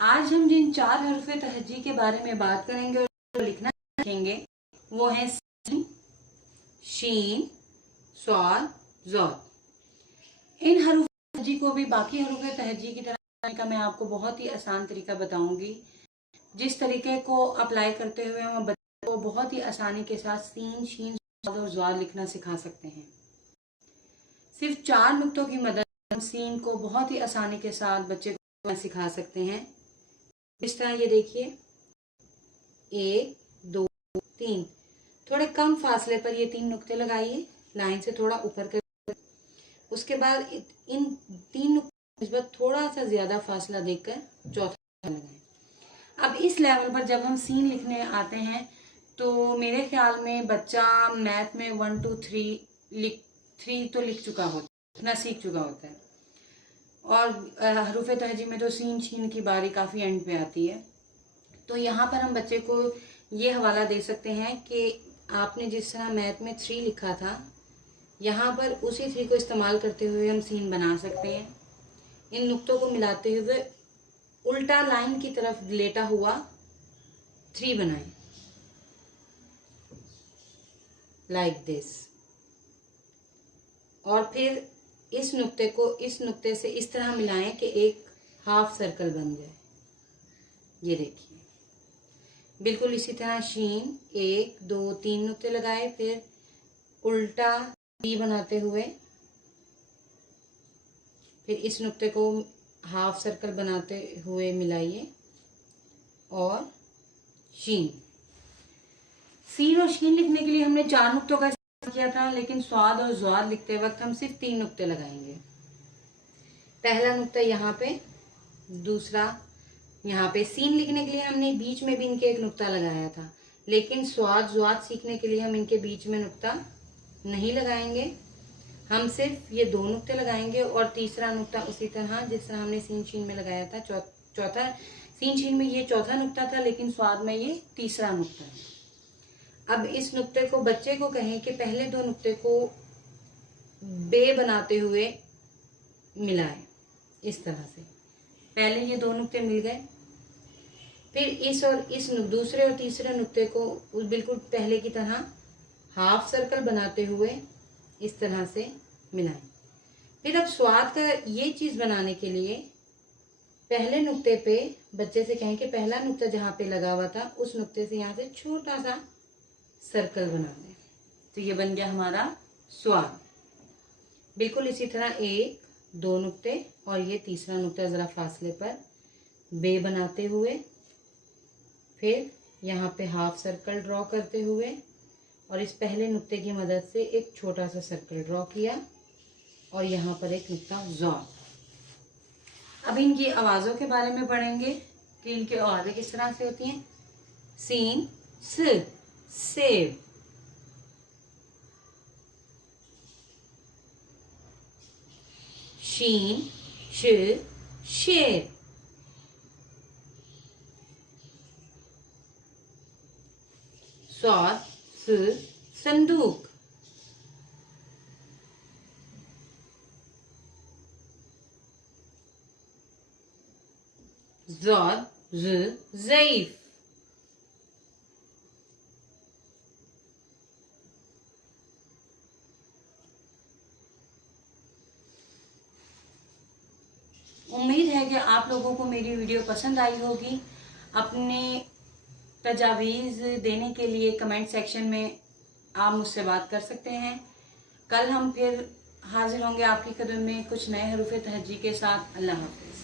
आज हम जिन 4 हरूफ तहज्जी के बारे में बात करेंगे और लिखना सीखेंगे वो है सीन, शीन, स्वाद, ज़ौद। इन हरूफ तहज्जी को भी बाकी हरूफ तहज्जी की तरह का मैं आपको बहुत ही आसान तरीका बताऊंगी, जिस तरीके को अप्लाई करते हुए हम बच्चों को बहुत ही आसानी के साथ सीन, शीन, स्वाद और ज़ौद लिखना सिखा सकते हैं। सिर्फ 4 नुक्तों की मदद से हम सीन को बहुत ही आसानी के साथ बच्चे को सिखा सकते हैं। इस तरह ये देखिए, 1, 2, 3, थोड़े कम फासले पर ये 3 नुक्ते लगाइए, लाइन से थोड़ा ऊपर कर। उसके बाद इन 3 नुक्तों पर थोड़ा सा ज्यादा फासला देकर चौथा लगाएं। अब इस लेवल पर जब हम सीन लिखने आते हैं तो मेरे ख्याल में बच्चा मैथ में 1, 2, 3 तो लिख चुका होता है, लिखना सीख चुका होता है। और हरूफ तहज्जी में तो सीन, शीन की बारी काफ़ी एंड पे आती है। तो यहाँ पर हम बच्चे को ये हवाला दे सकते हैं कि आपने जिस तरह मैथ में 3 लिखा था, यहाँ पर उसी 3 को इस्तेमाल करते हुए हम सीन बना सकते हैं। इन नुक्तों को मिलाते हुए उल्टा लाइन की तरफ लेटा हुआ 3 बनाएं, लाइक दिस। और फिर इस नुक्ते को इस नुक्ते से इस तरह मिलाएं कि एक हाफ सर्कल बन जाए। ये देखिए, बिल्कुल इसी तरह शीन 1, 2, 3 नुक्ते लगाए, फिर उल्टा टी बनाते हुए फिर इस नुक्ते को हाफ सर्कल बनाते हुए मिलाइए और शीन। सीन और शीन लिखने के लिए हमने 4 नुक्तों का किया था, लेकिन स्वाद और ज़ौद लिखते वक्त हम सिर्फ 3 नुक्ते लगाएंगे। पहला नुक्ता यहाँ पे, दूसरा यहाँ पे। सीन लिखने के लिए हमने बीच में भी इनके एक नुक्ता लगाया था, लेकिन स्वाद ज़ौद सीखने के लिए हम इनके बीच में नुक्ता नहीं लगाएंगे। हम सिर्फ ये 2 नुक्ते लगाएंगे और तीसरा नुक्ता उसी तरह जिस तरह हमने सीन शीन में लगाया था। चौथा सीन शीन में ये चौथा नुक्ता था, लेकिन स्वाद में ये तीसरा नुक्ता है। अब इस नुक्ते को बच्चे को कहें कि पहले 2 नुक्ते को बे बनाते हुए मिलाएं, इस तरह से। पहले ये 2 नुक्ते मिल गए, फिर इस और इस दूसरे और तीसरे नुक्ते को बिल्कुल पहले की तरह हाफ सर्कल बनाते हुए इस तरह से मिलाएं। फिर अब स्वाद का ये चीज बनाने के लिए पहले नुक्ते पे बच्चे से कहें कि पहला नुक्ता जहाँ पे लगा हुआ था उस नुक्ते से यहाँ से छोटा सा सर्कल बना दें। तो ये बन गया हमारा स्वाद। बिल्कुल इसी तरह 1, 2 नुक्ते और ये तीसरा नुक्ता जरा फासले पर बे बनाते हुए, फिर यहाँ पे हाफ सर्कल ड्रॉ करते हुए और इस पहले नुक्ते की मदद से एक छोटा सा सर्कल ड्रॉ किया और यहाँ पर एक नुक्ता ज़ौद। अब इनकी आवाज़ों के बारे में पढ़ेंगे कि इनकी आवाज़ें किस तरह से होती हैं। सीन स, सेब। शीन श, शेर। स्वाद स, संदूक। ज़ौद ज़, ज़ईफ। उम्मीद है कि आप लोगों को मेरी वीडियो पसंद आई होगी। अपने तजावीज़ देने के लिए कमेंट सेक्शन में आप मुझसे बात कर सकते हैं। कल हम फिर हाजिर होंगे आपकी कदम में कुछ नए हरूफ तहज्जी के साथ। अल्लाह हाफ़िज़।